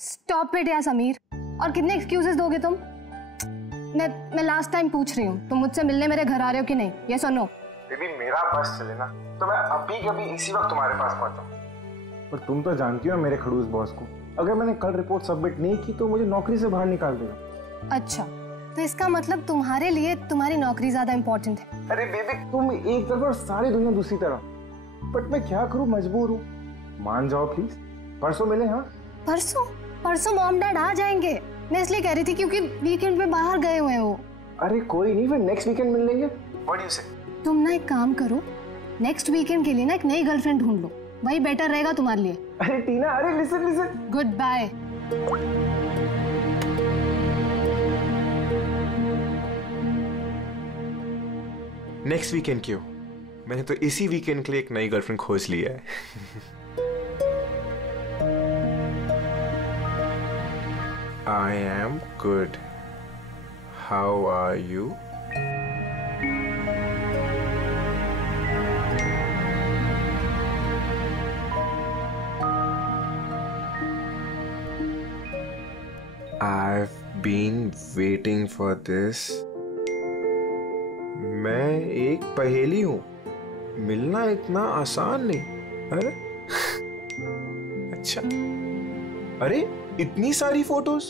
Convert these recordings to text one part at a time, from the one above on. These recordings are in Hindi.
स्टॉप इट यार समीर। और कितने एक्सक्यूजेस दोगे तुम? मैं लास्ट टाइम पूछ रही हूँ, तुम मुझसे मिलने मेरे घर आ रहे हो कि नहीं? ये सुनो बेबी, मेरा बस चले ना तो मैं अभी कभी इसी वक्त तुम्हारे पास पहुंचा। पर तुम तो जानती हो मेरे खड़ूस बॉस को, अगर मैंने कल रिपोर्ट सबमिट नहीं की तो मुझे नौकरी से बाहर निकाल देगा। अच्छा, तो इसका मतलब तुम्हारे लिए तुम्हारी नौकरी ज्यादा इम्पोर्टेंट है। अरे बेबी, तुम एक तरफ और सारी दुनिया दूसरी तरफ। बट मैं क्या करूँ, मजबूर हूँ। मान जाओ प्लीज, परसों मिले। हाँ परसों मॉम डैड आ जाएंगे। मैं इसलिए कह रही थी क्योंकि वीकेंड पे बाहर गए हुए हैं वो। अरे कोई नहीं, फिर नेक्स्ट वीकेंड मिल लेंगे। व्हाट डू यू से? तुम ना एक काम करो, नेक्स्ट वीकेंड के लिए ना एक नई गर्लफ्रेंड ढूंढ लो, वही बेटर रहेगा तुम्हारे लिए। अरे टीना, अरे listen. Good bye. Next weekend क्यों? मैंने तो इसी वीकेंड के लिए एक नई गर्लफ्रेंड खोज लिया है। I am good. How are you? I've been waiting for this. मैं एक पहेली हूँ, मिलना इतना आसान नहीं। अरे अच्छा, अरे इतनी सारी फोटोज,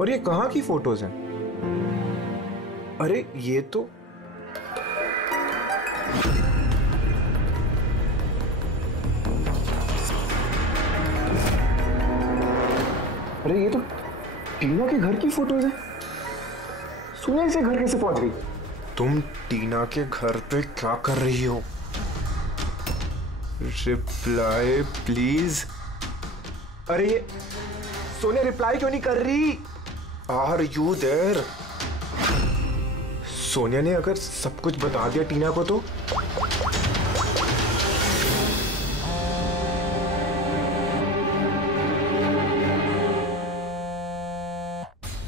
और ये कहाँ की फोटोज हैं? अरे ये तो टीना के घर की फोटोज है। सुनिए, इसे घर कैसे पहुंच गई? तुम टीना के घर पे क्या कर रही हो? Reply please. अरे ये सोनिया रिप्लाई क्यों नहीं कर रही? Are you there? सोनिया ने अगर सब कुछ बता दिया टीना को तो?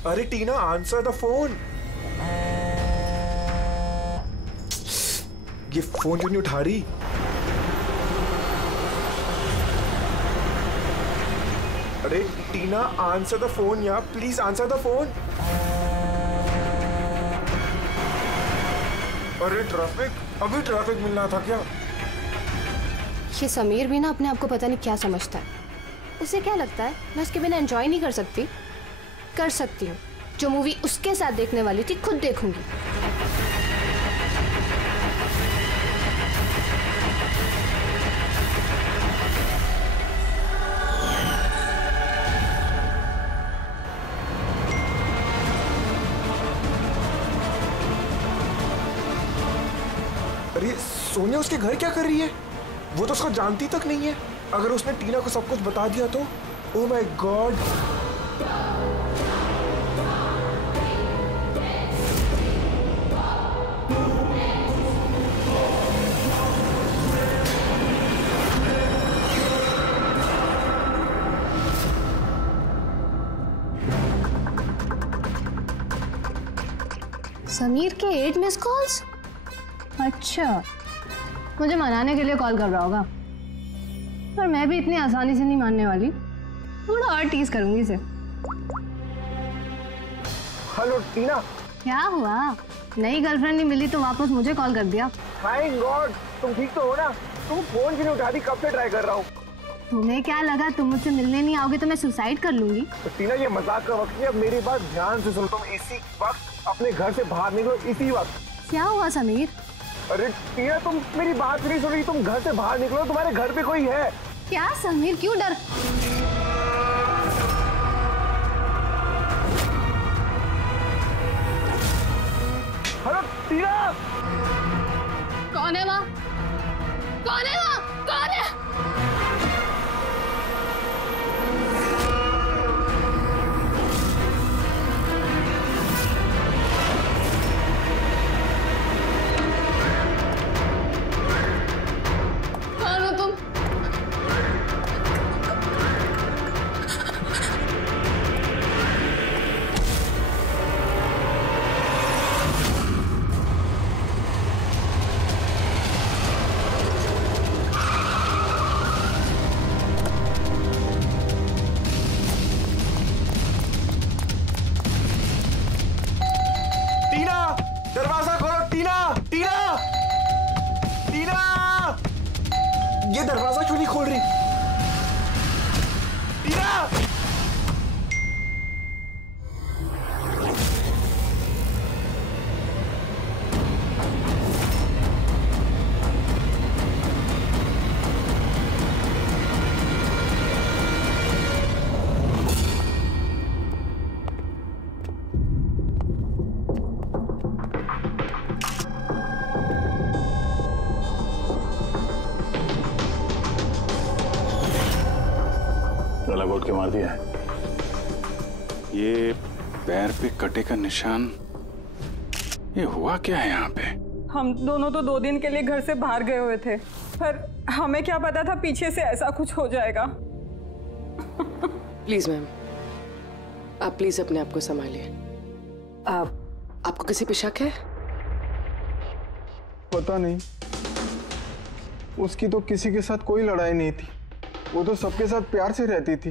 अरे टीना, आंसर द फोन। ये फोन क्यों नहीं उठा रही? अरे टीना, आंसर द फोन यार, प्लीज आंसर द फोन। अरे ट्रैफिक, अभी ट्रैफिक मिलना था क्या? ये समीर भी ना अपने आप को पता नहीं क्या समझता है। उसे क्या लगता है मैं उसके बिना एंजॉय नहीं कर सकती? कर सकती हूँ। जो मूवी उसके साथ देखने वाली थी खुद देखूंगी। अरे सोनिया उसके घर क्या कर रही है? वो तो उसको जानती तक नहीं है। अगर उसने टीना को सब कुछ बता दिया तो? Oh my God. समीर के 8 मिस कॉल्स। अच्छा, मुझे मनाने के लिए कॉल कर रहा होगा, पर मैं भी इतनी आसानी से नहीं मानने वाली। थोड़ा और टीज करूंगी इसे। हेलो टीना। क्या हुआ? नई गर्लफ्रेंड नहीं मिली तो वापस मुझे कॉल कर दिया। थैंक गॉड, तुम ठीक तो हो ना? तुम फोन क्यों नहीं उठा रही? कब से ट्राई कर रहा हूँ। तुम्हें क्या लगा तुम मुझसे मिलने नहीं आओगे तो मैं सुसाइड कर लूंगी? तो टीना, ये मजाक का वक्त नहीं, अब मेरी बात ध्यान से सुनो। तुम इसी वक्त अपने घर से बाहर निकलो, इसी वक्त। क्या हुआ समीर? अरे टीना, तुम मेरी बात नहीं सुन रही। तुम घर से बाहर निकलो, तुम्हारे घर पे कोई है। क्या समीर, क्यों डर? हेलो टीना। कौन है वहाँ? कौन है वहाँ? कौन है? कौन हो तुम? ये दरवाजा क्यों नहीं खोल रही? टीना! घोट के मार दिया है। ये पैर पे कटे का निशान, ये हुआ क्या है यहाँ पे? हम दोनों तो 2 दिन के लिए घर से बाहर गए हुए थे, पर हमें क्या पता था पीछे से ऐसा कुछ हो जाएगा। प्लीज मैम, आप प्लीज अपने आप को संभालिए। आपको किसी पे शक है? पता नहीं, उसकी तो किसी के साथ कोई लड़ाई नहीं थी, वो तो सबके साथ प्यार से रहती थी।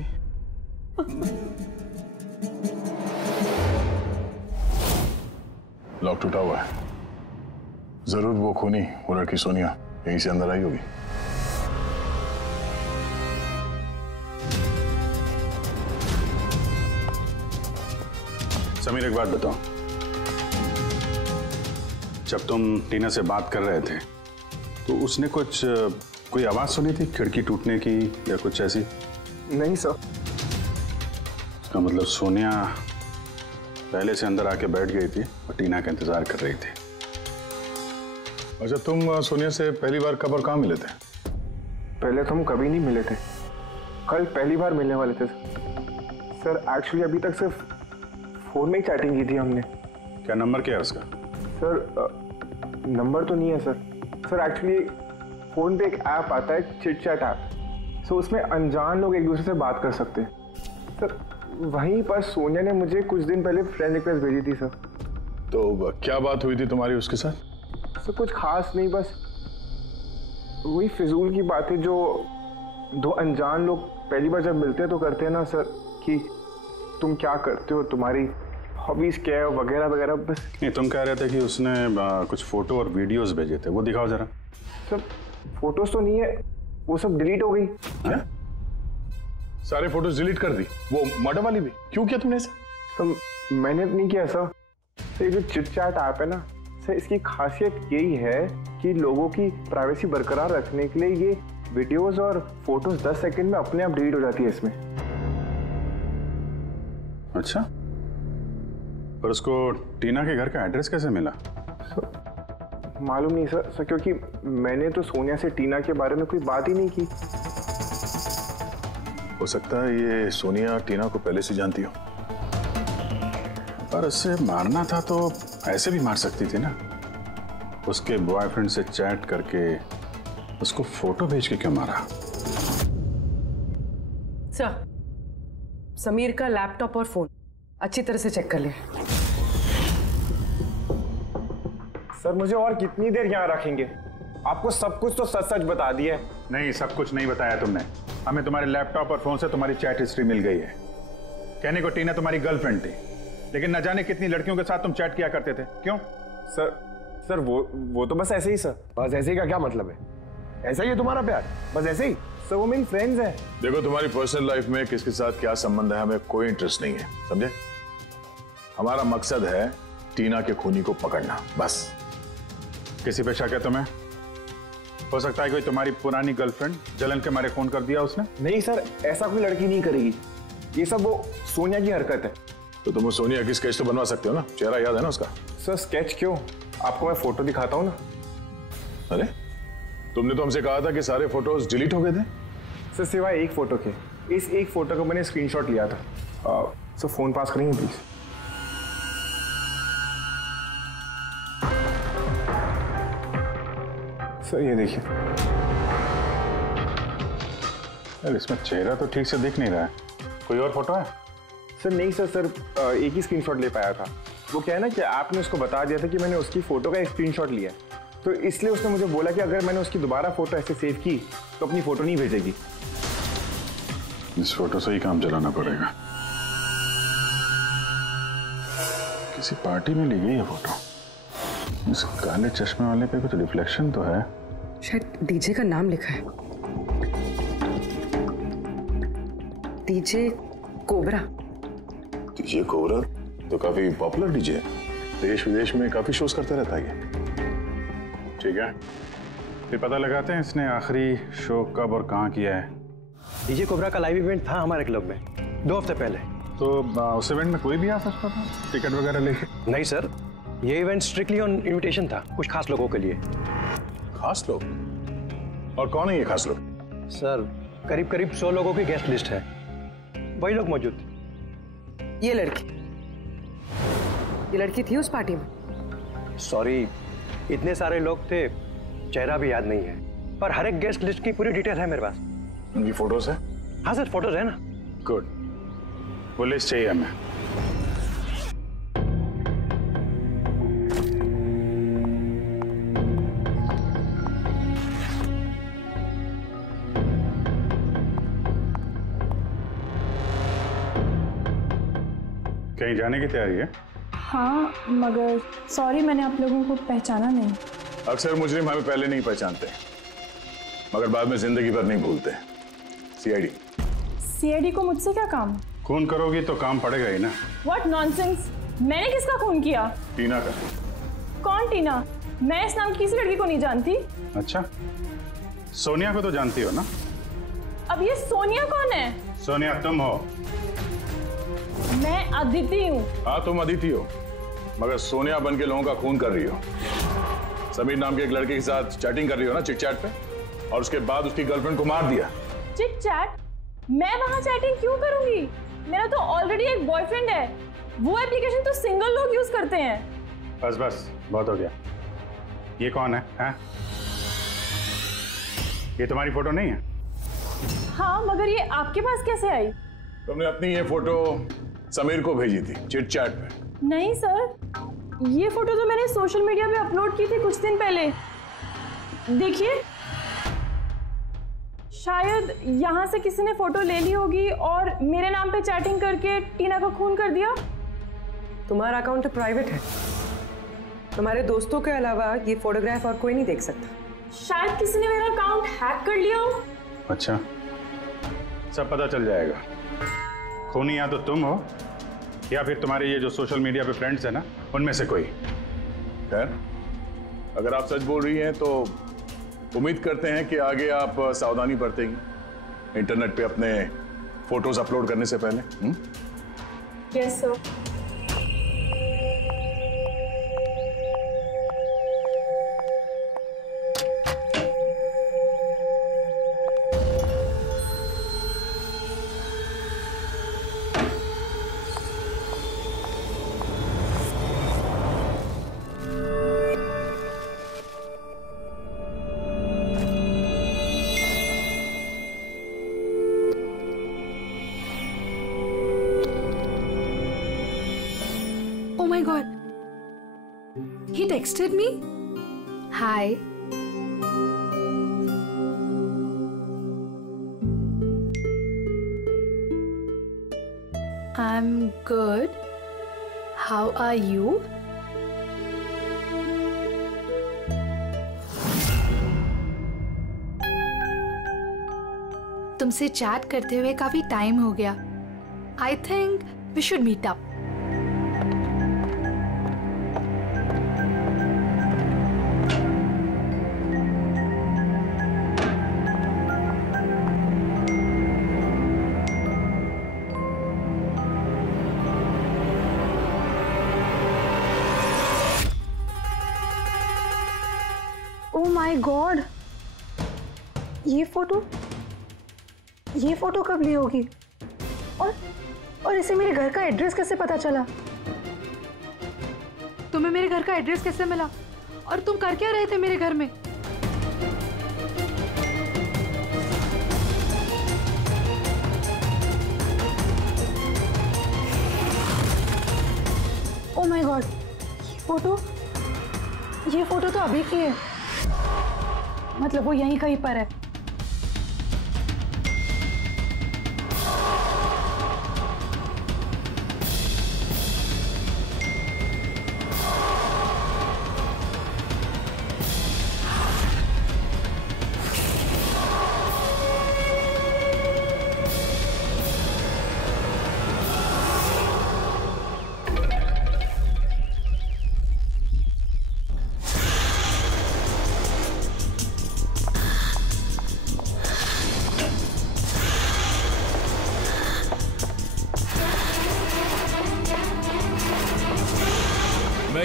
लॉक टूटा हुआ है, जरूर वो खूनी, वो लड़की सोनिया यहीं से अंदर आई होगी। समीर, एक बात बताओ, जब तुम टीना से बात कर रहे थे तो उसने कोई आवाज सुनी थी खिड़की टूटने की या कुछ ऐसी? नहीं सर। इसका मतलब सोनिया पहले से अंदर आके बैठ गई थी और टीना का इंतजार कर रही थी। अच्छा, तुम सोनिया से पहली बार कब और कहाँ मिले थे? पहले तो हम कभी नहीं मिले थे, कल पहली बार मिलने वाले थे सर। एक्चुअली अभी तक सिर्फ फोन में ही चैटिंग की थी हमने। क्या नंबर क्या है उसका? सर नंबर तो नहीं है सर। सर एक्चुअली फोन पे एक ऐप आता है, चिट चैट ऐप, सो उसमें अनजान लोग एक दूसरे से बात कर सकते हैं सर। वहीं पर सोनिया ने मुझे कुछ दिन पहले फ्रेंड रिक्वेस्ट भेजी थी सर। तो क्या बात हुई थी तुम्हारी उसके साथ? सर कुछ खास नहीं, बस वही फिजूल की बातें जो 2 अनजान लोग पहली बार जब मिलते हैं तो करते हैं ना सर, कि तुम क्या करते हो, तुम्हारी हॉबीज क्या है, वगैरह वगैरह। बस नहीं, तुम कह रहे थे कि उसने कुछ फोटो और वीडियोस भेजे थे, वो दिखाओ जरा। सर फोटोज तो नहीं है, वो सब डिलीट हो गई। क्या? सारे फोटोज डिलीट कर दी? वो मर्डर वाली भी? क्यों किया तुमने ऐसा? सर मैंने नहीं किया सर। ये जो चिट चैट ऐप है ना सर, इसकी खासियत यही है कि लोगों की प्राइवेसी बरकरार रखने के लिए ये वीडियोस और फोटोज 10 सेकंड में अपने आप डिलीट हो जाती है इसमें। अच्छा, पर उसको टीना के घर का एड्रेस कैसे मिला? मालूम नहीं सर, क्योंकि मैंने तो सोनिया से टीना के बारे में कोई बात ही नहीं की। हो सकता है ये सोनिया टीना को पहले से जानती हो, पर उससे मारना था तो ऐसे भी मार सकती थी ना। उसके बॉयफ्रेंड से चैट करके उसको फोटो भेज के क्यों मारा? सर, समीर का लैपटॉप और फोन अच्छी तरह से चेक कर ले। सर मुझे और कितनी देर यहाँ रखेंगे? आपको सब कुछ तो सच सच बता दिया है। नहीं, सब कुछ नहीं बताया तुमने हमें। तुम्हारे लैपटॉप और फोन से तुम्हारी चैट हिस्ट्री मिल गई है। कहने को टीना तुम्हारी गर्लफ्रेंड थी, लेकिन न जाने कितनी लड़कियों के साथ तुम चैट किया करते थे। क्यों? सर वो तो बस ऐसे ही सर। बस ऐसे ही का क्या मतलब है? ऐसा ही है तुम्हारा प्यार? बस ऐसे ही? सर वो मेरी फ्रेंड्स हैं। देखो, तुम्हारी पर्सनल लाइफ में किसके साथ क्या संबंध है हमें कोई इंटरेस्ट नहीं है, समझे? हमारा मकसद है टीना के खूनी को पकड़ना, बस। किसी पे शक है तुम्हें? हो सकता है कोई तुम्हारी पुरानी गर्लफ्रेंड जलन के मारे फोन कर दिया उसने? नहीं सर, ऐसा कोई लड़की नहीं करेगी। ये सब वो सोनिया की हरकत है। तो तुम सोनिया की स्केच तो बनवा सकते हो ना, चेहरा याद है ना उसका? सर स्केच क्यों, आपको मैं फोटो दिखाता हूँ ना। अरे, तुमने तो हमसे कहा था कि सारे फोटोज डिलीट हो गए थे। सर सिवाय एक फोटो के, इस एक फोटो का मैंने स्क्रीनशॉट लिया था। सर फोन पास करेंगे प्लीज? सर ये देखिए। यार, इसमें चेहरा तो ठीक से दिख नहीं रहा है। कोई और फोटो है? सर नहीं सर, एक ही स्क्रीनशॉट ले पाया था। वो क्या है ना कि आपने उसको बता दिया था कि मैंने उसकी फोटो का एक स्क्रीनशॉट लिया है, तो इसलिए उसने मुझे बोला कि अगर मैंने उसकी दोबारा फोटो ऐसे सेव की तो अपनी फोटो नहीं भेजेगी। इस फोटो से ही काम चलाना पड़ेगा। किसी पार्टी में ली गई है फोटो। इस काले चश्मे वाले पे कुछ रिफ्लेक्शन तो है। शायद डीजे का नाम लिखा है। DJ cobra. डीजे कोबरा तो काफी पॉपुलर डीजे है, देश विदेश में काफी शोज करता रहता है ये। ठीक है, फिर पता लगाते हैं इसने आखिरी शो कब और कहाँ किया है। डीजे कोबरा का लाइव इवेंट था हमारे क्लब में 2 हफ्ते पहले। तो उस इवेंट में कोई भी आ सकता था टिकट वगैरह लेके? नहीं सर, ये इवेंट स्ट्रिक्टली ऑन इनविटेशन था, कुछ खास लोगों के लिए। खास लोग? और कौन है ये खास लोग? सर करीब 100 लोगों की गेस्ट लिस्ट है, वही लोग मौजूद। ये लड़की थी उस पार्टी में? सॉरी, इतने सारे लोग थे, चेहरा भी याद नहीं है, पर हर एक गेस्ट लिस्ट की पूरी डिटेल है मेरे पास। उनकी फोटोज है? हाँ सर, फोटोज है ना। गुड, वो लिस्ट चाहिए हमें। कहीं जाने की तैयारी है? हाँ, मगर सॉरी मैंने आप लोगों को पहचाना नहीं। अक्सर मुजरिम हमें पहले नहीं पहचानते, मगर बाद में जिंदगी भर नहीं भूलते। सीआईडी। सीआईडी को मुझसे क्या काम? खून करोगी तो काम पड़ेगा ही ना। What nonsense! मैंने किसका खून किया? टीना का। कौन टीना? मैं इस नाम की किसी लड़की को नहीं जानती। अच्छा, सोनिया को तो जानती हो ना? अब ये सोनिया कौन है? सोनिया तुम हो। मैं अदिति हूँ। हाँ तुम अदिति हो, मगर सोनिया बन के लोगों का खून कर रही हो। समीर नाम के एक लड़के के साथ चैटिंग कर रही हो ना चिट चैट पे, और उसके बाद उसकी गर्लफ्रेंड को मार दिया। Chit chat? मैं वहाँ चैटिंग क्यों करूंगी? मेरा तो ऑलरेडी एक बॉयफ्रेंड है। वो एप्लीकेशन तो सिंगल लोग यूज करते हैं। बस बस, बहुत हो गया। ये कौन है? हाँ? ये तुम्हारी फोटो नहीं है? हाँ, मगर ये आपके पास कैसे आई? तुमने अपनी ये फोटो समीर को भेजी थी चिट चैट पे। नहीं सर, ये फोटो तो मैंने सोशल मीडिया पे अपलोड की थी कुछ दिन पहले। देखिए, शायद यहाँ से किसी ने फोटो ले ली होगी और मेरे नाम पे चैटिंग करके टीना को खून कर दिया। तुम्हारा अकाउंट तो प्राइवेट है, तुम्हारे दोस्तों के अलावा ये फोटोग्राफ और कोई नहीं देख सकता। शायद किसी ने मेरा अकाउंट हैक कर लिया हो। अच्छा, सब पता चल जाएगा। खूनी या तो तुम हो या फिर तुम्हारे ये जो सोशल मीडिया पे फ्रेंड्स है ना, उनमें से कोई। खैर, अगर आप सच बोल रही हैं तो उम्मीद करते हैं कि आगे आप सावधानी बरतेंगी इंटरनेट पे अपने फोटोज अपलोड करने से पहले। Yes sir. my god. He texted me? Hi. I'm good. How are you? तुमसे चैट करते हुए काफी टाइम हो गया. I think we should meet up. Oh my God! ये फोटो कब ली होगी? और इसे मेरे घर का एड्रेस कैसे पता चला? तुम्हें मेरे घर का एड्रेस कैसे मिला? और तुम कर क्या रहे थे मेरे घर में? Oh my God! ये फोटो तो अभी की है. मतलब वो यहीं कहीं पर है.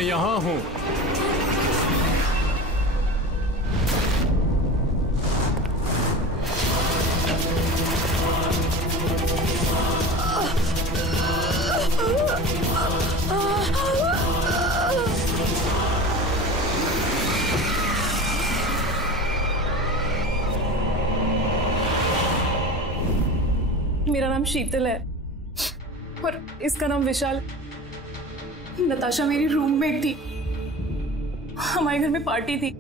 यहाँ हूँ। मेरा नाम शीतल है और इसका नाम विशाल। नताशा मेरी रूममेट थी। हमारे घर में पार्टी थी।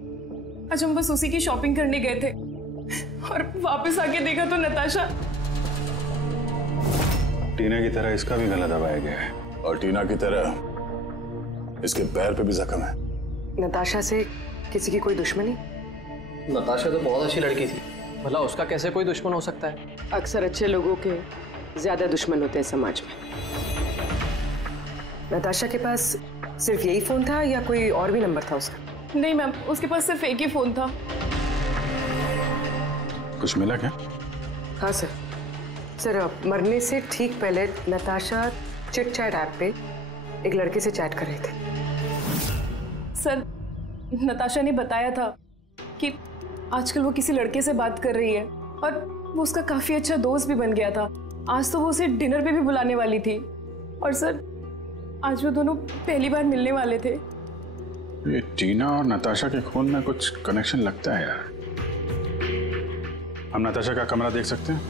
आज हम बस उसी की शॉपिंग करने गए थे और वापस आके देखा तो नताशा। टीना की तरह इसका भी गला दबाया गया है और टीना की तरह इसके पैर पे भी जख्म है। नताशा से किसी की कोई दुश्मनी? नताशा तो बहुत अच्छी लड़की थी, भला उसका कैसे कोई दुश्मन हो सकता है? अक्सर अच्छे लोगों के ज्यादा दुश्मन होते हैं समाज में। नताशा के पास सिर्फ यही फोन था या कोई और भी नंबर था उसका? नहीं मैम, उसके पास सिर्फ एक ही फोन था। कुछ मिला क्या? हाँ सर। सर मरने से ठीक पहले नताशा चिट चैट ऐप पे एक लड़के से चैट कर रही थी। सर नताशा ने बताया था कि आजकल वो किसी लड़के से बात कर रही है और वो उसका काफी अच्छा दोस्त भी बन गया था। आज तो वो उसे डिनर पे भी बुलाने वाली थी और सर आज वो दोनों पहली बार मिलने वाले थे। ये टीना और नताशा के खून में कुछ कनेक्शन लगता है यार। हम नताशा का कमरा देख सकते हैं?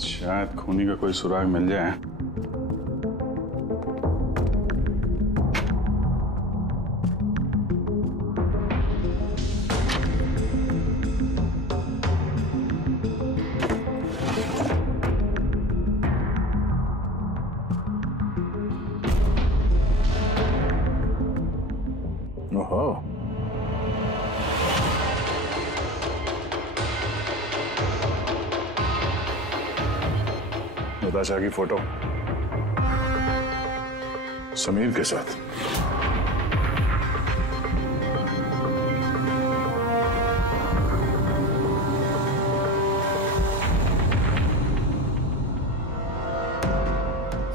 शायद खूनी का कोई सुराग मिल जाए। ओहो, नताशा की फोटो समीर के साथ।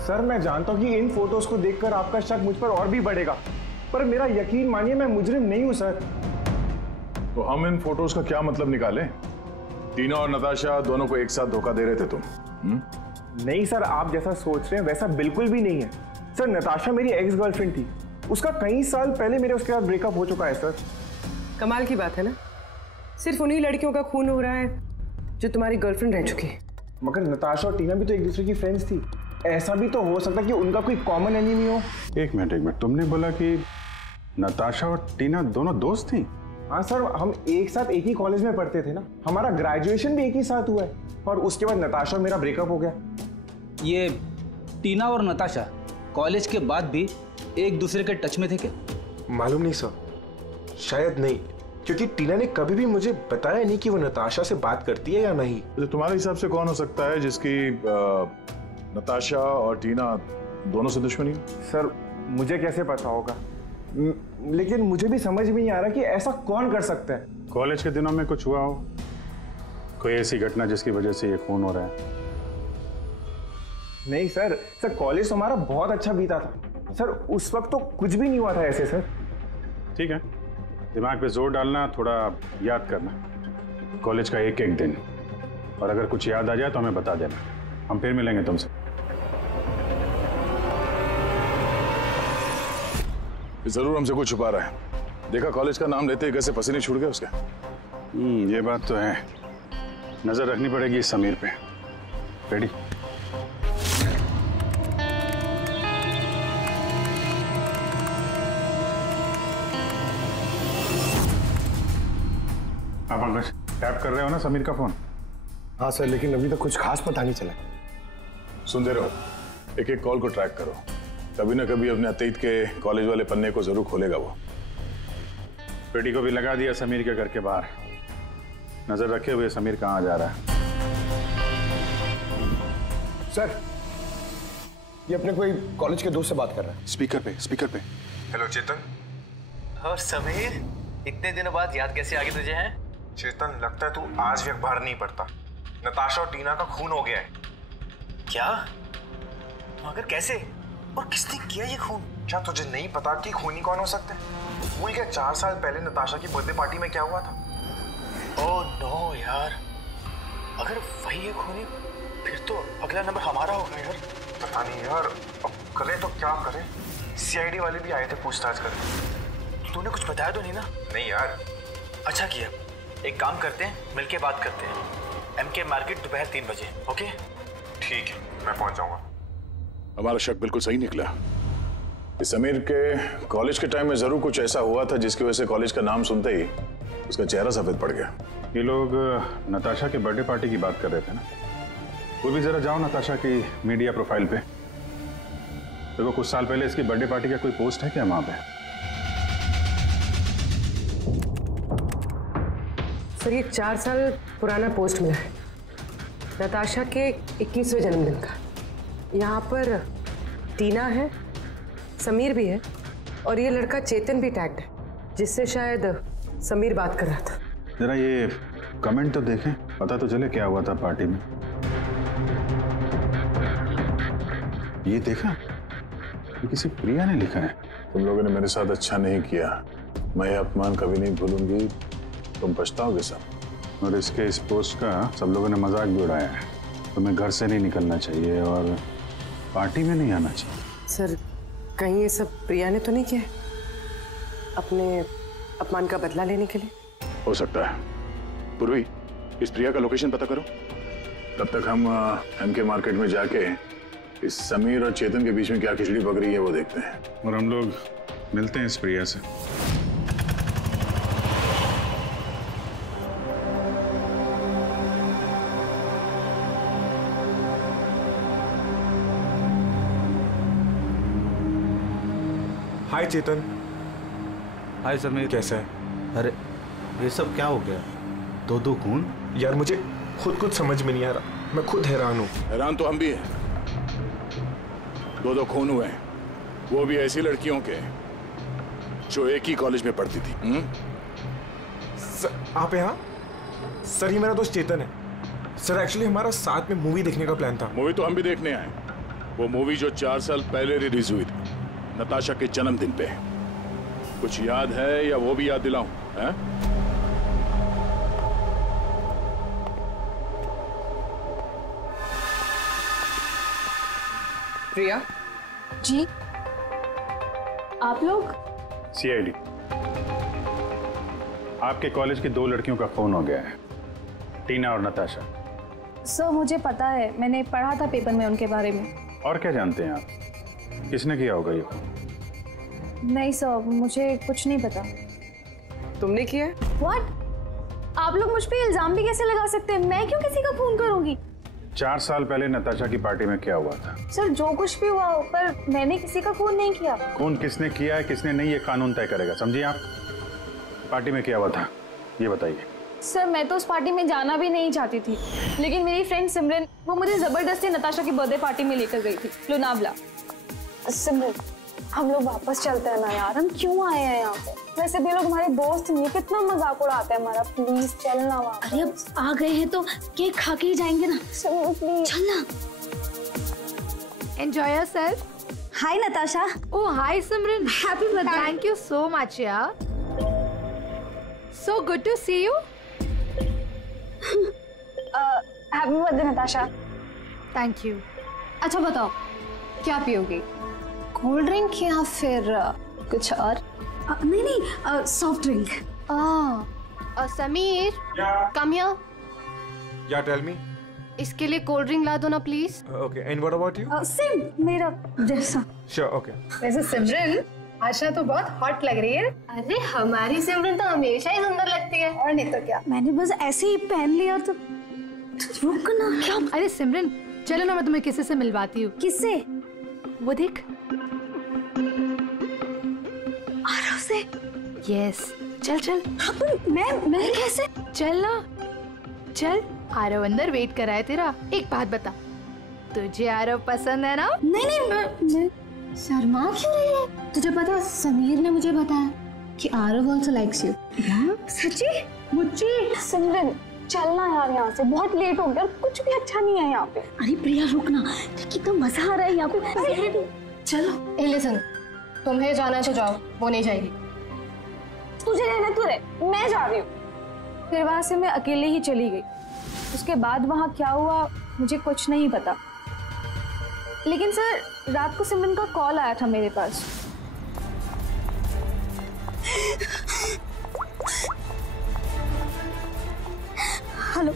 सर मैं जानता हूँ कि इन फोटोज को देखकर आपका शक मुझ पर और भी बढ़ेगा, पर मेरा यकीन मानिए मैं मुजरिम नहीं हूं सर। तो हम इन फोटोज का क्या मतलब निकाले? टीना और नताशा दोनों को एक साथ धोखा दे रहे थे तुम? नहीं सर, आप जैसा सोच रहे हैं वैसा बिल्कुल भी नहीं है सर। नताशा मेरी एक्स गर्लफ्रेंड थी, उसका कई साल पहले मेरे उसके साथ ब्रेकअप हो चुका है सर। कमाल की बात है ना, सिर्फ उन्हीं लड़कियों का खून हो रहा है जो तुम्हारी गर्लफ्रेंड रह चुकी है। मगर नताशा और टीना भी तो एक दूसरे की फ्रेंड्स थी। ऐसा भी तो हो सकता है कि उनका कोई कॉमन एनिमी हो। एक मिनट, तुमने बोला कि नताशा और टीना दोनों दोस्त थी? हाँ सर, हम एक साथ एक ही कॉलेज में पढ़ते थे ना, हमारा ग्रेजुएशन भी एक ही साथ हुआ है और उसके बाद नताशा और मेरा ब्रेकअप हो गया। ये टीना और नताशा कॉलेज के बाद भी एक दूसरे के टच में थे क्या? मालूम नहीं सर, शायद नहीं, क्योंकि टीना ने कभी भी मुझे बताया नहीं कि वो नताशा से बात करती है या नहीं। तो तुम्हारे हिसाब से कौन हो सकता है जिसकी नताशा और टीना दोनों से दुश्मनी हो? सर मुझे कैसे पता होगा, लेकिन मुझे भी समझ में नहीं आ रहा कि ऐसा कौन कर सकता है। कॉलेज के दिनों में कुछ हुआ हो, कोई ऐसी घटना जिसकी वजह से ये खून हो रहा है? नहीं सर, कॉलेज तो हमारा बहुत अच्छा बीता था सर, उस वक्त तो कुछ भी नहीं हुआ था ऐसे सर। ठीक है, दिमाग पे जोर डालना, थोड़ा याद करना कॉलेज का एक एक दिन, और अगर कुछ याद आ जाए तो हमें बता देना, हम फिर मिलेंगे तुमसे। जरूर हमसे कुछ छुपा रहा है। देखा कॉलेज का नाम लेते ही कैसे पसीने छूट गए उसके। ये बात तो है, नजर रखनी पड़ेगी इस समीर पे। रेडी? आप अंकल टैप कर रहे हो ना समीर का फोन? हाँ सर, लेकिन अभी तक कुछ खास पता नहीं चला। सुनते रहो, एक एक कॉल को ट्रैक करो, कभी ना कभी अपने अतीत के कॉलेज वाले पन्ने को जरूर खोलेगा वो। पेटी को भी लगा दिया समीर के घर के बाहर, नजर रखे हुए समीर कहाँ जा रहा है। सर, ये अपने कोई कॉलेज के दोस्त से बात कर रहा है। स्पीकर पे। हेलो चेतन। और समीर, इतने दिनों बाद याद कैसे आ गई तुझे? है चेतन, लगता है तू आज भी अखबार नहीं पढ़ता। नताशा और टीना का खून हो गया है। क्या? मगर कैसे? और किसने किया ये खून? क्या तुझे नहीं पता कि खूनी कौन हो सकते हैं? भूल गया 4 साल पहले नताशा की बर्थडे पार्टी में क्या हुआ था? ओह नो यार, अगर वही है खूनी फिर तो अगला नंबर हमारा होगा यार। पता नहीं यार, अब करें तो क्या करें? CID वाले भी आए थे पूछताछ करने। तूने कुछ बताया तो नहीं ना? नहीं यार। अच्छा किया, एक काम करते हैं, मिलके बात करते हैं। MK मार्केट दोपहर 3 बजे। ओके ठीक है, मैं पहुंच जाऊंगा। हमारा शक बिल्कुल सही निकला। इस समीर के कॉलेज के टाइम में जरूर कुछ ऐसा हुआ था जिसकी वजह से कॉलेज का नाम सुनते ही उसका चेहरा सफेद पड़ गया। ये लोग नताशा के बर्थडे पार्टी की बात कर रहे थे ना? वो भी जरा जाओ नताशा की मीडिया प्रोफाइल पे देखो, कुछ साल पहले इसकी बर्थडे पार्टी का कोई पोस्ट है क्या वहां पे? सर ये 4 साल पुराना पोस्ट मिला है, नताशा के 21वें जन्मदिन का। यहाँ पर टीना है, समीर भी है और ये लड़का चेतन भी टैग्ड है, जिससे शायद समीर बात कर रहा था। जरा ये कमेंट तो देखें, पता तो चले क्या हुआ था पार्टी में। ये देखा, ये किसी प्रिया ने लिखा है। तुम लोगों ने मेरे साथ अच्छा नहीं किया, मैं ये अपमान कभी नहीं भूलूंगी, तुम पछताओगे सब। और इसके इस पोस्ट का सब लोगों ने मजाक भी उड़ाया है। तुम्हें घर से नहीं निकलना चाहिए और पार्टी में नहीं आना चाहिए। सर कहीं ये सब प्रिया ने तो नहीं किया अपने अपमान का बदला लेने के लिए? हो सकता है। पूर्वी, इस प्रिया का लोकेशन पता करो। तब तक हम MK मार्केट में जाके इस समीर और चेतन के बीच में क्या खिचड़ी पक रही है वो देखते हैं। और हम लोग मिलते हैं इस प्रिया से। हाय चेतन। हाय समीर। कैसा है? अरे ये सब क्या हो गया? दो खून? यार मुझे खुद कुछ समझ में नहीं आ रहा, मैं खुद हैरान हूँ। हैरान तो हम भी हैं। 2 खून हुए हैं, वो भी ऐसी लड़कियों के जो एक ही कॉलेज में पढ़ती थी। सर आप यहाँ? सर ये मेरा दोस्त चेतन है। सर एक्चुअली हमारा साथ में मूवी देखने का प्लान था। मूवी तो हम भी देखने आए। वो मूवी जो 4 साल पहले रिलीज हुई थी, नताशा के जन्मदिन पे। कुछ याद है या वो भी याद दिलाऊं? हैं? प्रिया जी, आप लोग? CID, आपके कॉलेज की 2 लड़कियों का खून हो गया है, टीना और नताशा। सर मुझे पता है, मैंने पढ़ा था पेपर में उनके बारे में। और क्या जानते हैं आप? किसने किया होगा ये खून? नहीं सर, मुझे कुछ नहीं पता। तुमने किया? What? आप लोग मुझ पे इल्जाम भी कैसे लगा सकते हैं? मैं क्यों किसी का खून करूंगी? 4 साल पहले नताशा की पार्टी में क्या हुआ था? सर जो कुछ भी हुआ हो, पर मैंने किसी का खून नहीं किया। खून किसने किया है किसने नहीं, ये कानून तय करेगा, समझिए आप। पार्टी में क्या हुआ था ये बताइए। सर मैं तो उस पार्टी में जाना भी नहीं चाहती थी, लेकिन मेरी फ्रेंड सिमरन वो मुझे जबरदस्ती नताशा की बर्थडे पार्टी में लेकर गई थी, लोनावला। सिमरन हम लोग वापस चलते हैं ना यार, हम क्यों आए हैं यहाँ पे? वैसे भी लोग हमारे दोस्त नहीं, कितना मजाक उड़ाते हैं हमारा। प्लीज चलना वापस। अरे अब आ गए हैं तो केक खा के ही जाएंगे ना। प्लीज चलना। Enjoy yourself. Hi Natasha. Oh, hi Simran. Happy birthday. Thank you so much, yeah. So good to see you. Happy birthday Natasha. Thank you. अच्छा बताओ, क्या पियोगी? कोल्ड ड्रिंक या फिर कुछ और? नहीं नहीं, soft drink. Sameer, come here. या टेल मी। इसके लिए कोल्ड ड्रिंक ला दो ना please. Okay, and what about you? Same, मेरा जैसा। Sure, okay. वैसे सिमरन आशा तो बहुत हॉट लग रही है। अरे हमारी सिमरन तो हमेशा ही सुंदर लगती है। और नहीं तो क्या। मैंने बस ऐसे ही पहन लिया तो रुक ना। क्या? अरे सिमरन चलो ना, मैं तुम्हें किसी से मिलवाती हूँ। किससे? वो देख, आरव से। यस, चल चल। मैं कैसे? चल ना, चल। आरव अंदर वेट कर रहा है तेरा। एक बात बता, तुझे आरव पसंद है ना? नहीं नहीं, मैं शर्मा क्यों रही है? तुझे पता, समीर ने मुझे बताया कि आरव आल्सो लाइक्स यू। सच्ची? मुझे सिमरन चलना यार यहाँ से, बहुत लेट हो गया, कुछ भी अच्छा नहीं है यहाँ पे। अरे प्रिया रुक ना, कितना मजा आ रहा है यहाँ पे। चलो। ए लिसन, तुम्हें जाना तो जाओ, वो नहीं जाएगी। तुझे रहना तो रहे, मैं जा रही हूँ। फिर वहां से मैं अकेले ही चली गई। उसके बाद वहां क्या हुआ मुझे कुछ नहीं पता, लेकिन सर रात को सिमरन का कॉल आया था मेरे पास। हेलो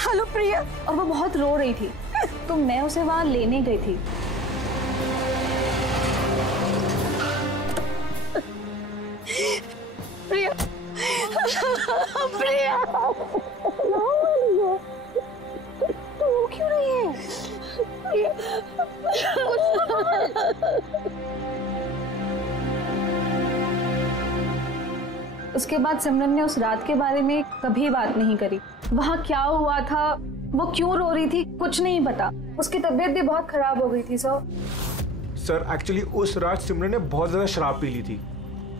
हेलो प्रिया, और वो बहुत रो रही थी, तो मैं उसे वहां लेने गई थी। प्रिया प्रिया तू रो क्यों रही है? उसके बाद सिमरन ने उस रात के बारे में कभी बात नहीं करी। वहाँ क्या हुआ था, वो क्यों रो रही थी, कुछ नहीं पता। उसकी तबीयत भी बहुत खराब हो गई थी सर एक्चुअली उस रात सिमरन ने बहुत ज्यादा शराब पी ली थी,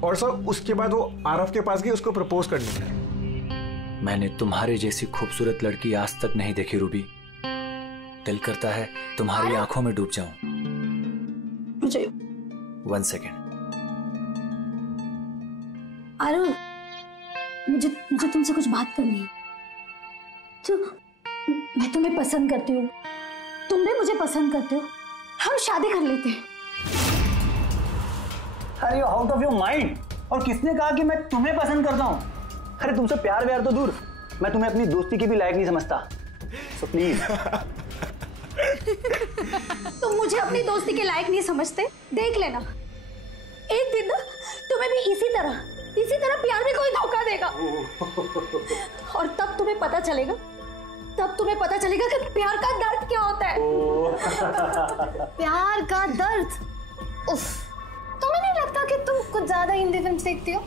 और सर उसके बाद वो आरव के पास गई उसको प्रपोज करने। मैंने तुम्हारे जैसी खूबसूरत लड़की आज तक नहीं देखी रूबी। दिल करता है तुम्हारी आंखों में डूब जाऊं। 1 सेकेंड। आरव, मुझे तुमसे कुछ बात करनी है। तो मैं तुम्हें पसंद करती हूँ, तुम भी मुझे पसंद करते हो, हम शादी कर लेते हैं। अरे आउट ऑफ योर माइंड। और किसने कहा कि मैं तुम्हें पसंद करता हूँ? अरे तुमसे प्यार व्यार तो दूर, मैं तुम्हें अपनी दोस्ती की भी लायक नहीं समझता। So please. तुम मुझे अपनी दोस्ती के लायक नहीं समझते, देख लेना एक दिन ना तुम्हें भी इसी तरह प्यार में कोई धोखा देगा, और तब तुम्हें पता चलेगा कि प्यार का दर्द क्या होता है। प्यार का दर्द? उफ, तुम्हें नहीं लगता कि तुम कुछ ज्यादा हिंदी फिल्म देखती हो?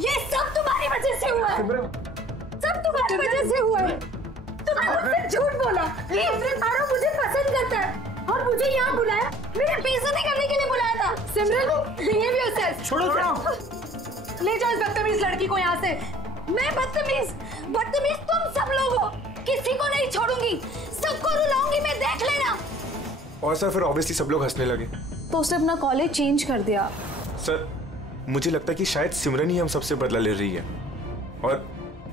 ये सब तुम्हारी वजह से हुआ है, सब तुम्हारी वजह से हुआ है। तुमने मुझसे झूठ बोला। आरव मुझे पसंद करता है और मुझे यहाँ बुलाया, मेरे बेइज्जती करने के लिए बुलाया था। सिमरन, बिहेव योरसेल्फ। छोड़ो। ले जाओ इस बदतमीज लड़की को यहाँ से। मैं बदतमीज तुम सब लोग हो, किसी को नहीं छोड़ूंगी, सबको रुलाऊंगी मैं, देख लेना। और सर फिर ऑब्वियसली सब लोग हंसने लगे, तो उसने अपना कॉलेज चेंज कर दिया। सर मुझे लगता है कि शायद सिमरन ही हम सबसे बदला ले रही है, और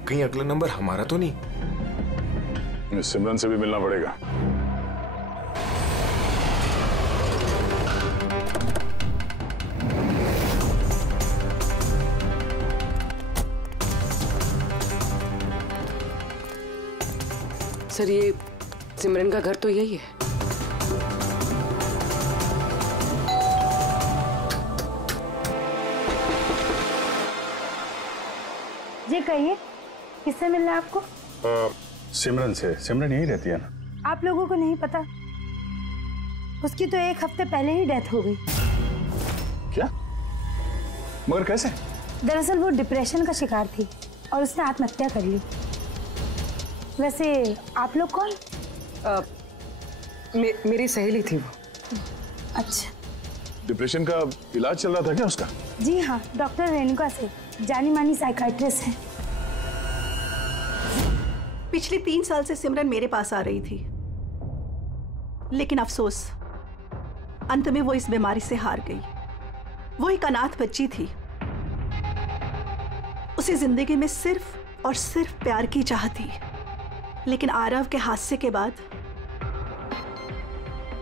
कहीं अगला नंबर हमारा तो नहीं। सिमरन से भी मिलना पड़ेगा। सर ये सिमरन का घर तो यही है। जी कहिए, किससे मिलना है आपको? सिमरन से। सिमरन यही रहती है ना? आप लोगों को नहीं पता, उसकी तो 1 हफ्ते पहले ही डेथ हो गई। क्या? मगर कैसे? दरअसल वो डिप्रेशन का शिकार थी और उसने आत्महत्या कर ली। वैसे आप लोग कौन? मेरी सहेली थी वो। अच्छा। डिप्रेशन का इलाज चल रहा था क्या उसका? जी हाँ, डॉक्टर रेणुका से, जानी मानी साइकाइट्रिस्ट है। पिछले 3 साल से सिमरन मेरे पास आ रही थी, लेकिन अफसोस अंत में वो इस बीमारी से हार गई। वो एक अनाथ बच्ची थी, उसे जिंदगी में सिर्फ और सिर्फ प्यार की चाह थी, लेकिन आरव के हादसे के बाद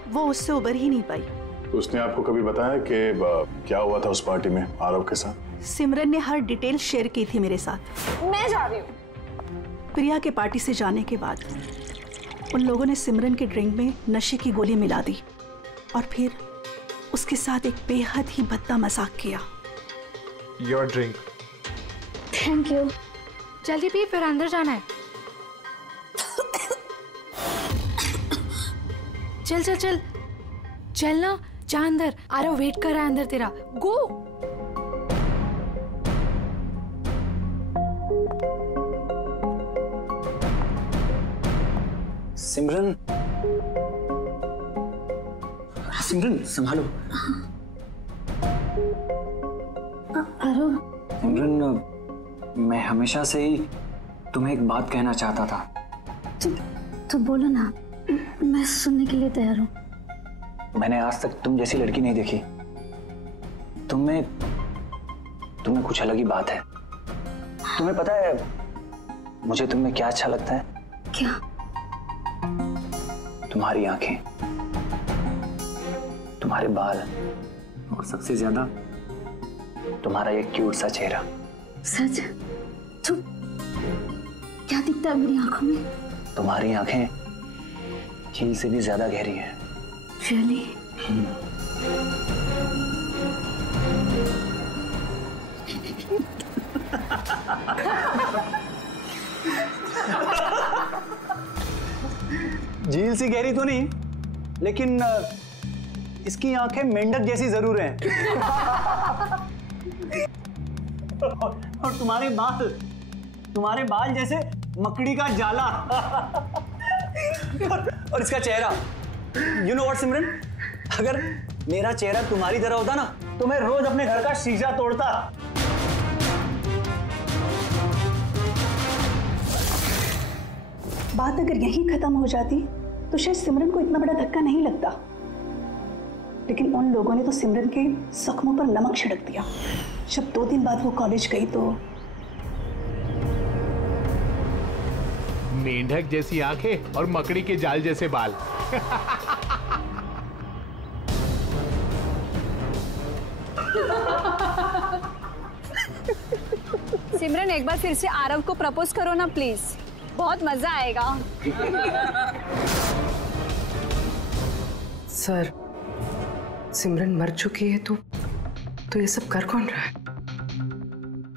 वो उससे उबर ही नहीं पाई। उसने आपको कभी बताया कि क्या हुआ था उस पार्टी में आरव के साथ? सिमरन ने हर डिटेल शेयर की थी मेरे साथ। मैं जा रही हूँ। प्रिया के पार्टी से जाने के बाद उन लोगों ने सिमरन के ड्रिंक में नशे की गोली मिला दी और फिर उसके साथ एक बेहद ही भद्दा मजाक किया। Your drink. Thank you. जल्दी पी, फिर अंदर जाना है। चल चल चल चल ना, जा अंदर। आरव वेट कर रहा है अंदर तेरा। गो। सिमरन, सिमरन संभालो। आरव। सिमरन, मैं हमेशा से ही तुम्हें एक बात कहना चाहता था। तो बोलो ना, मैं सुनने के लिए तैयार हूँ। मैंने आज तक तुम जैसी लड़की नहीं देखी। तुम्हें कुछ अलग ही बात है। तुम्हें पता है मुझे तुम में क्या अच्छा लगता है? क्या? तुम्हारी आंखें, तुम्हारे बाल और सबसे ज्यादा तुम्हारा ये क्यूट सा चेहरा। सच? तो क्या दिखता है मेरी आंखों में? तुम्हारी आंखें झील से भी ज्यादा गहरी हैं। Really? झील सी गहरी तो नहीं, लेकिन इसकी आंखें मेंढक जैसी जरूर हैं। और तुम्हारे बाल जैसे मकड़ी का जाला। और इसका चेहरा, यू नो व्हाट सिमरन, अगर मेरा चेहरा तुम्हारी तरह होता ना तो मैं रोज अपने घर का शीशा तोड़ता। बात अगर यहीं खत्म हो जाती तो शायद सिमरन को इतना बड़ा धक्का नहीं लगता, लेकिन उन लोगों ने तो सिमरन के जख्मों पर नमक छिड़क दिया। जब 2 दिन बाद वो कॉलेज गई तो मेंढक जैसी आंखें और मकड़ी के जाल जैसे बाल। सिमरन एक बार फिर से आरव को प्रपोज करो ना प्लीज, बहुत मजा आएगा। सर, सिमरन मर चुकी है तो ये सब कर कौन रहा है?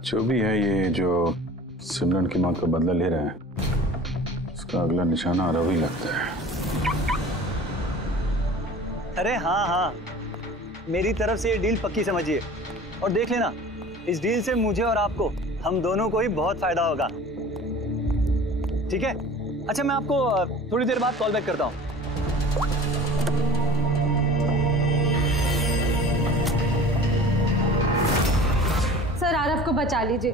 जो भी है, ये जो सिमरन की मौत का बदला ले रहा है, उसका अगला निशाना आरव ही लगता है। अरे हाँ, मेरी तरफ से ये डील पक्की समझिए और देख लेना, इस डील से मुझे और आपको, हम दोनों को ही बहुत फायदा होगा। ठीक है? अच्छा, मैं आपको थोड़ी देर बाद कॉल बैक करता हूँ। सर, आरव को बचा लीजिए,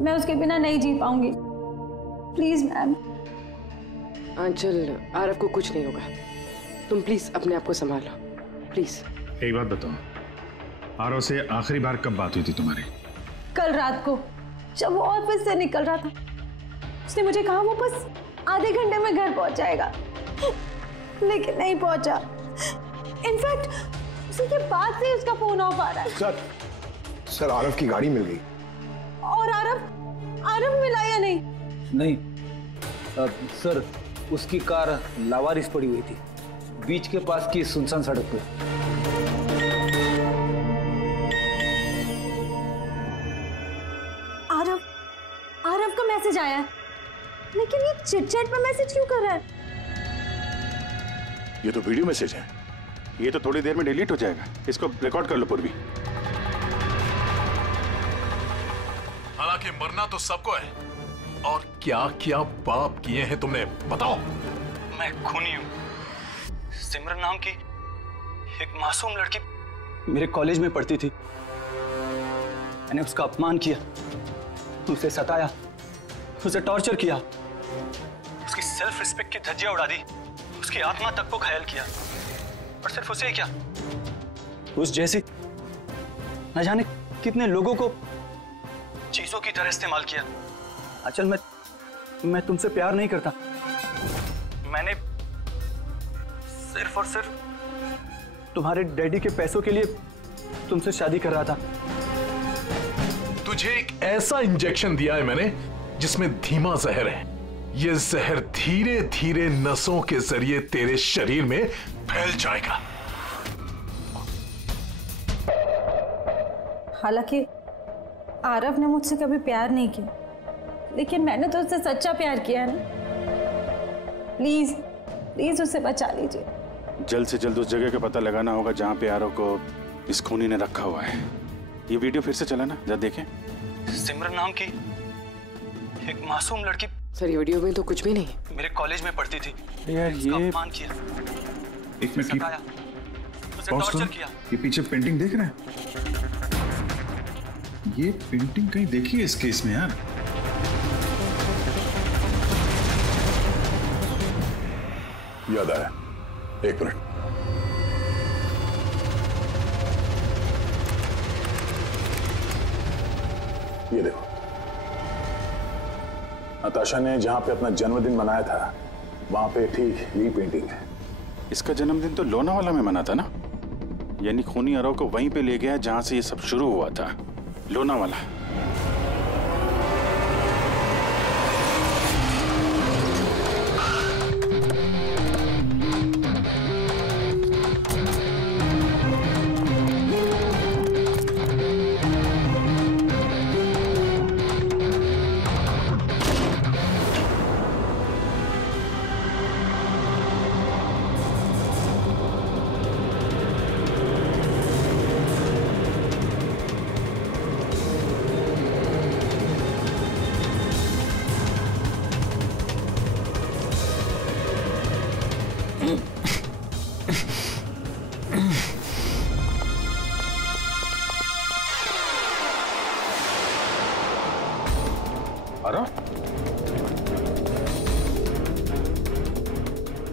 मैं उसके बिना नहीं जी पाऊंगी, प्लीज मैम। आंचल, आरव को कुछ नहीं होगा, तुम प्लीज अपने आप को संभालो, प्लीज। एक बात बताओ, आरव से आखिरी बार कब बात हुई थी तुम्हारी? कल रात को, जब वो ऑफिस से निकल रहा था। उसने मुझे कहा वो बस आधे घंटे में घर पहुंच जाएगा, लेकिन नहीं पहुंचा। इनफैक्ट उसी के बाद से उसका फोन ऑफ आ रहा है। सर, आरव की गाड़ी मिल गई। और आरव मिला या नहीं? नहीं सर, उसकी कार लावारिस पड़ी हुई थी बीच के पास की सुनसान सड़क पे। आरव का मैसेज आया है, लेकिन ये चिट-चैट पे मैसेज क्यों कर रहा है? ये तो वीडियो मैसेज है, ये तो थोड़ी देर में डिलीट हो जाएगा। इसको रिकॉर्ड कर लो पूर्वी। हालांकि मरना तो सबको है, और क्या क्या पाप किए हैं तुमने, बताओ। मैं खूनी हूँ। सिमरन नाम की एक मासूम लड़की मेरे कॉलेज में पढ़ती थी। मैंने उसका अपमान किया, उसे सताया, उसे टॉर्चर किया, उसकी सेल्फ रिस्पेक्ट की धज्जियां उड़ा दी, उसकी आत्मा तक को घायल किया। और सिर्फ उसे क्या, उस जैसे न जाने कितने लोगों को चीजों की तरह इस्तेमाल किया। अचल, मैं तुमसे प्यार नहीं करता। मैंने सिर्फ और सिर्फ तुम्हारे डैडी के पैसों के लिए तुमसे शादी कर रहा था। तुझे एक ऐसा इंजेक्शन दिया है मैंने जिसमें धीमा जहर है। ये जहर धीरे धीरे नसों के जरिए तेरे शरीर में फैल जाएगा। हालांकि आरव ने मुझसे कभी प्यार नहीं किया, लेकिन मैंने तो उससे सच्चा प्यार किया है ना। प्लीज प्लीज उसे बचा लीजिए। जल्द से जल्द उस जगह का पता लगाना होगा जहां पे आरव को इस खूनी ने रखा हुआ है। ये वीडियो फिर से चला ना, जरा देखें। सिमरन नाम की एक मासूम लड़की। सर, ये वीडियो में तो कुछ भी नहीं। मेरे कॉलेज में पढ़ती थी। यार, ये अपमान किया, एक मिनट सताया, उसे टॉर्चर किया। ये पीछे पेंटिंग देख रहे हैं? ये पेंटिंग कहीं देखी है इस केस में यार? याद आया, एक मिनट। ये देखो, नताशा ने जहां पे अपना जन्मदिन मनाया था वहां पे ठीक यही पेंटिंग है। इसका जन्मदिन तो लोनावाला में मना था ना, यानी खूनी आरव को वहीं पे ले गया जहां से ये सब शुरू हुआ था, लोनावाला।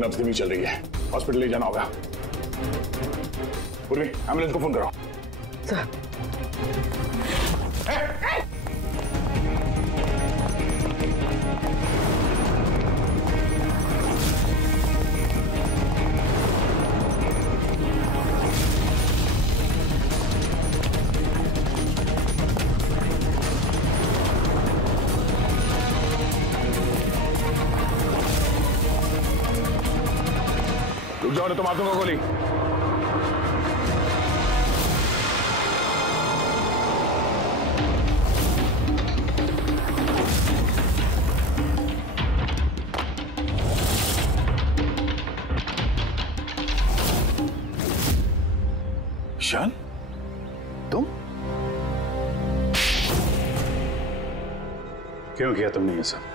नब्ज धीमी चल रही है, हॉस्पिटल ले जाना होगा। पूर्वी, एम्बुलेंस को फोन करो। सर। रुक जाओ, तो मार दूंगा गोली। विशाल, तुम क्यों किया तुमने ये सब?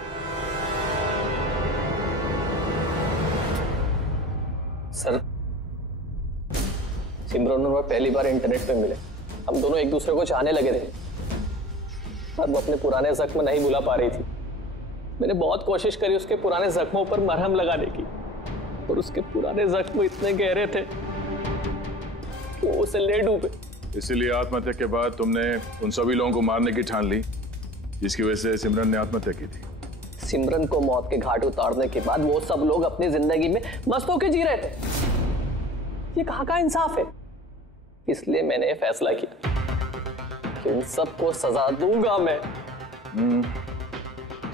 सर, सिमरन और मैं पहली बार इंटरनेट पे मिले। हम दोनों एक दूसरे को चाहने लगे थे, पर वो अपने पुराने जख्म नहीं भुला पा रही थी। मैंने बहुत कोशिश करी उसके पुराने जख्मों पर मरहम लगाने की, और उसके पुराने जख्म इतने गहरे थे कि वो उसे ले डूबे। इसीलिए आत्महत्या के बाद तुमने उन सभी लोगों को मारने की ठान ली जिसकी वजह से सिमरन ने आत्महत्या की थी। सिमरन को मौत के घाट उतारने के बाद वो सब लोग अपनी जिंदगी में मस्त होकर जी रहे थे। ये कहाँ का इंसाफ है? इसलिए मैंने ये फैसला किया कि उन सबको सजा दूंगा मैं।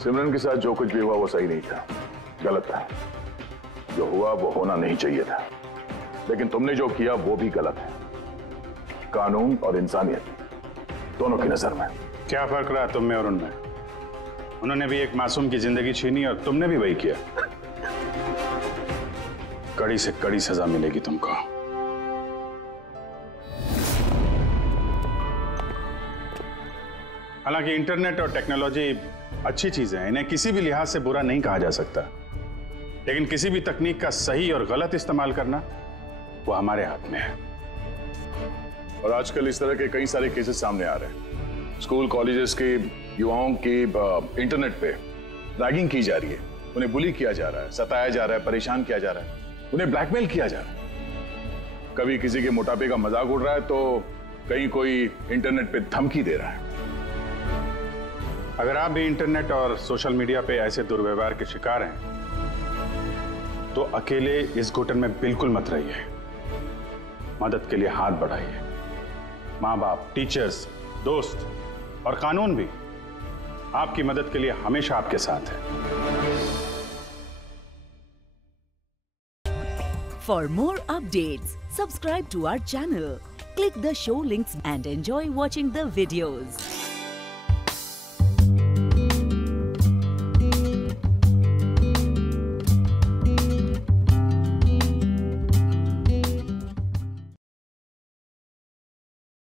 सिमरन के साथ जो कुछ भी हुआ वो सही नहीं था, गलत था। जो हुआ वो होना नहीं चाहिए था, लेकिन तुमने जो किया वो भी गलत है। कानून और इंसानियत दोनों की नजर में क्या फर्क रहा तुम में और उनमें? उन्होंने भी एक मासूम की जिंदगी छीनी और तुमने भी वही किया। कड़ी से कड़ी सजा मिलेगी तुमको। हालांकि इंटरनेट और टेक्नोलॉजी अच्छी चीजें हैं, इन्हें किसी भी लिहाज से बुरा नहीं कहा जा सकता, लेकिन किसी भी तकनीक का सही और गलत इस्तेमाल करना वो हमारे हाथ में है। और आजकल इस तरह के कई सारे केसेस सामने आ रहे हैं। स्कूल कॉलेजेस के युवाओं की इंटरनेट पे रैगिंग की जा रही है, उन्हें बुली किया जा रहा है, सताया जा रहा है, परेशान किया जा रहा है, उन्हें ब्लैकमेल किया जा रहा है। कभी किसी के मोटापे का मजाक उड़ रहा है तो कहीं कोई इंटरनेट पे धमकी दे रहा है। अगर आप भी इंटरनेट और सोशल मीडिया पे ऐसे दुर्व्यवहार के शिकार हैं तो अकेले इस घुटन में बिल्कुल मत रहिए। मदद के लिए हाथ बढ़ाइए। माँ बाप, टीचर्स, दोस्त और कानून भी आपकी मदद के लिए हमेशा आपके साथ है। For more updates, subscribe to our channel, click the show links and enjoy watching the videos.